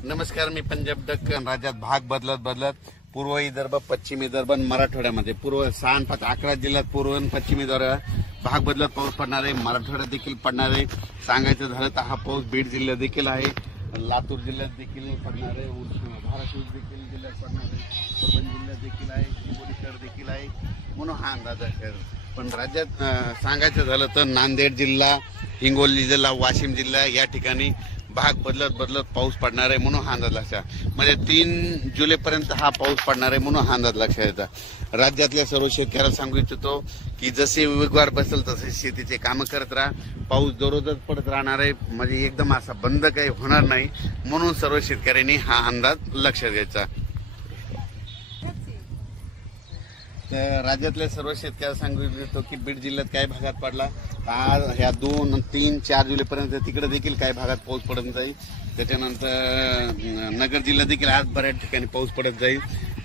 नमस्कार, मी पंजाब दक्कन. राज्यात भाग बदलत पूर्व विदर्भ, पश्चिम विदर्भ आणि मराठवाड्यामध्ये पूर्व 6 5 11 जिल्ह्यात पूर्व आणि पश्चिम विदर्भ भाग बदलत पाऊस पडणार आहे. मराठवाड्यात देखील पडणार आहे. सांगायचं झालं तर हा पाऊस बीड जिल्ह्यात देखील आहे, लातूर जिल्ह्यात देखील पडणार आहे, धाराशिव देखील जिल्ह्यात पडणार आहे, परभणी जिल्ह्यात देखील आहे, हिंगोलीकडे देखील आहे, म्हणून हा अंदाज आहे. पण राज्यात सांगायचं झालं तर नांदेड जिल्हा, हिंगोली जिल्हा, वाशिम जिल्हा या ठिकाणी भाग बदलत पाऊस पडणार आहे, म्हणून हा अंदाज लक्षात. म्हणजे 3 जुलैपर्यंत हा पाऊस पडणार आहे, म्हणून हा अंदाज लक्षात येतात. राज्यातल्या सर्व शेतकऱ्याला सांगू इच्छितो की जसे वेगवार बसेल तसे शेतीचे कामं करत राहा. पाऊस दररोजच पडत राहणार आहे, म्हणजे एकदम असा बंद काही होणार नाही, म्हणून सर्व शेतकऱ्यांनी हा अंदाज लक्षात घ्यायचा. तर राज्यातल्या सर्व शेतकऱ्याला सांगू इच्छितो की बीड जिल्ह्यात काही भागात पडला, आज ह्या 2, 3, 4 जुलैपर्यंत तिकडे देखील काही भागात पाऊस पडत जाईल. त्याच्यानंतर नगर जिल्ह्यात देखील आज बऱ्याच ठिकाणी पाऊस पडत जाईल.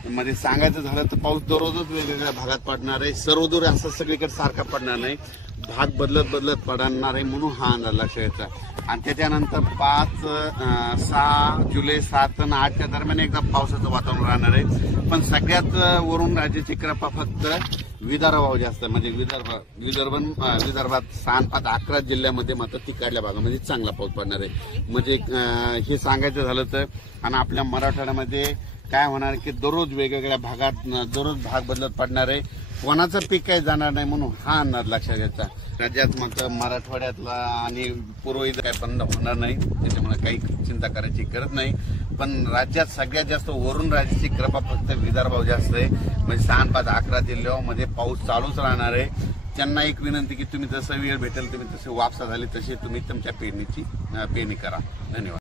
म्हणजे सांगायचं झालं तर पाऊस दररोजच वेगवेगळ्या भागात पडणार आहे, सर्वदूर असं सगळीकडे सारखा पडणार नाही, भाग बदलत पडणार आहे, म्हणून हा अंदाज लक्षात घ्यायचा. आणि त्याच्यानंतर 5, 6 जुलै 7 आणि 8च्या दरम्यान एकदा पावसाचं वातावरण राहणार आहे. पण सगळ्यात वरून राज्याची कृपा फक्त विदर्भावर जास्त, म्हणजे विदर्भात 6 5 11 जिल्ह्यामध्ये मात्र तिकडल्या भागामध्ये चांगला पाऊस पडणार आहे. म्हणजे हे सांगायचं झालं तर. आणि आपल्या मराठवाड्यामध्ये काय होणार की दररोज वेगवेगळ्या भागात दररोज भाग बदलत पडणार आहे, कोणाचं पीक काही जाणार नाही, म्हणून हा अंदाज लक्षात घ्यायचा. राज्यात मात्र मराठवाड्यातला आणि पूर्व काही बंद होणार नाही, त्याच्यामुळे काही चिंता करायची गरज नाही. पण राज्यात सगळ्यात जास्त वरून राज्याची कृपा फक्त विदर्भावर जास्त आहे. म्हणजे 6 5 11 जिल्ह्यामध्ये पाऊस चालूच राहणार आहे. त्यांना एक विनंती की तुम्ही जसं वेळ भेटेल तुम्ही तसे वापसा झाली तशी तुम्ही तुमच्या पेरणी करा. धन्यवाद.